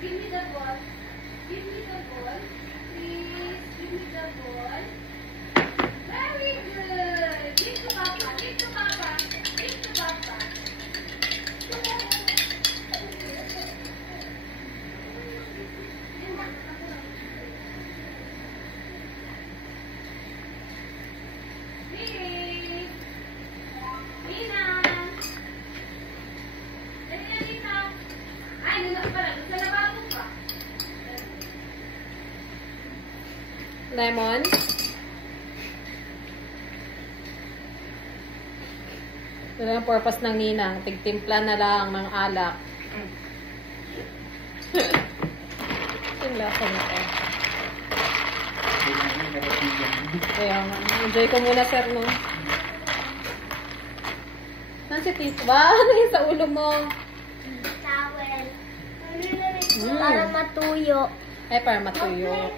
Give me the ball. Give me the ball. Please, give me the ball. Very good. Give to Papa. Give to Papa. Give to Papa. Please. Nina. Dali na, Nina. Ay, Nina ka pala. Doon sa lababo pa. Lemon. Ito na ang purpose ng ninang. Tigtimpla na lang ng alak. Yung lasa nito. Kaya nga. Enjoy ko muna, sir, no? Saan si Tito? Ba? Ano yung sa ulo mo? Towel. Para matuyo. Ay, para matuyo.